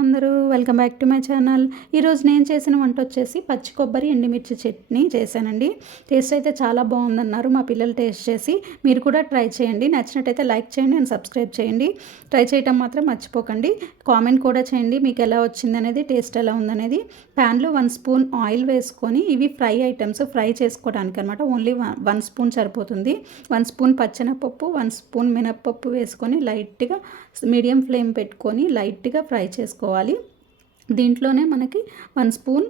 అందరూ. Welcome back to my channel ఈరోజు నేను చేసిన వంట వచ్చేసి పచ్చి కొబ్బరి ఎండుమిర్చి చట్నీ చేశానండి. టేస్ట్ అయితే చాలా బాగుందన్నారు మా పిల్లలు టేస్ట్ చేసి. మీరు కూడా ట్రై చేయండి. నచ్చినట్టయితే లైక్ చేయండి అండ్ సబ్స్క్రైబ్ చేయండి. ట్రై చేయటం మాత్రం మర్చిపోకండి. కామెంట్ కూడా చేయండి. మీకు ఎలా వచ్చింది అనేది టేస్ట్ ఎలా ఉందనేది ప్యాన్లో వన్ స్పూన్ ఆయిల్ వేసుకొని ఇవి ఫ్రై ఐటమ్స్ ఫ్రై చేసుకోవడానికి అనమాట ఓన్లీ వన్ స్పూన్ సరిపోతుంది. వన్ స్పూన్ పచ్చెనపప్పు వన్ స్పూన్ మినప్పప్పు వేసుకొని లైట్గా మీడియం ఫ్లేమ్ పెట్టుకొని లైట్గా ఫ్రై చేసుకోవాలి దీంట్లోనే మనకి వన్ స్పూన్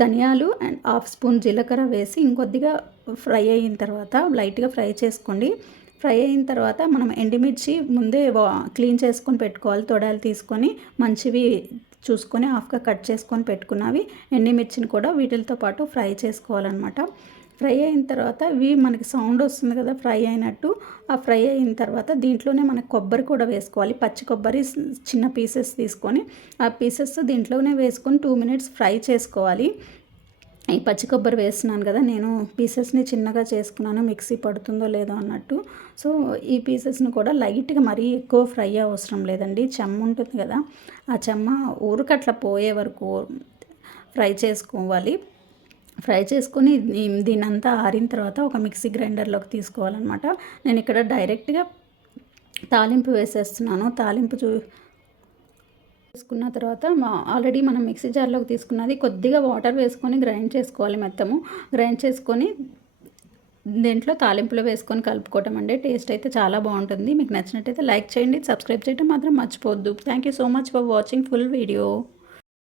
ధనియాలు అండ్ హాఫ్ స్పూన్ జీలకర్ర వేసి ఇంకొద్దిగా ఫ్రై అయిన తర్వాత లైట్గా ఫ్రై చేసుకోండి. ఫ్రై అయిన తర్వాత మనం ఎండుమిర్చి ముందే క్లీన్ చేసుకొని పెట్టుకోవాలి. తొడాలు తీసుకొని మంచివి చూసుకొని హాఫ్గా కట్ చేసుకొని పెట్టుకున్నవి. ఎండిమిర్చిని కూడా వీటితో పాటు ఫ్రై చేసుకోవాలన్నమాట. ఫ్రై అయిన తర్వాత ఇవి మనకి సౌండ్ వస్తుంది కదా ఫ్రై అయినట్టు ఆ ఫ్రై అయిన తర్వాత దీంట్లోనే మనకు కొబ్బరి కూడా వేసుకోవాలి. పచ్చి కొబ్బరి చిన్న పీసెస్ తీసుకొని ఆ పీసెస్ దీంట్లోనే వేసుకొని టూ మినిట్స్ ఫ్రై చేసుకోవాలి. ఈ పచ్చి కొబ్బరి వేస్తున్నాను కదా నేను పీసెస్ని చిన్నగా చేసుకున్నాను మిక్సీ పడుతుందో లేదో అన్నట్టు. సో ఈ పీసెస్ని కూడా లైట్గా మరీ ఎక్కువ ఫ్రై అవసరం లేదండి. చెమ్మ ఉంటుంది కదా ఆ చెమ్మ ఊరికట్లా పోయే వరకు ఫ్రై చేసుకోవాలి. ఫ్రై చేసుకొని దీని అంతా ఆరిన తర్వాత ఒక మిక్సీ గ్రైండర్లోకి తీసుకోవాలన్నమాట. నేను ఇక్కడ డైరెక్ట్గా తాలింపు వేసేస్తున్నాను. తాలింపు చూ తీసుకున్న తర్వాత ఆల్రెడీ మనం మిక్సీ జార్లోకి తీసుకున్నది కొద్దిగా వాటర్ వేసుకొని గ్రైండ్ చేసుకోవాలి మొత్తము. గ్రైండ్ చేసుకొని దీంట్లో తాలింపులో వేసుకొని కలుపుకోవటం అండి. టేస్ట్ అయితే చాలా బాగుంటుంది. మీకు నచ్చినట్టయితే లైక్ చేయండి సబ్స్క్రైబ్ చేయడం మాత్రం మర్చిపోవద్దు. Thank you so much for watching full video.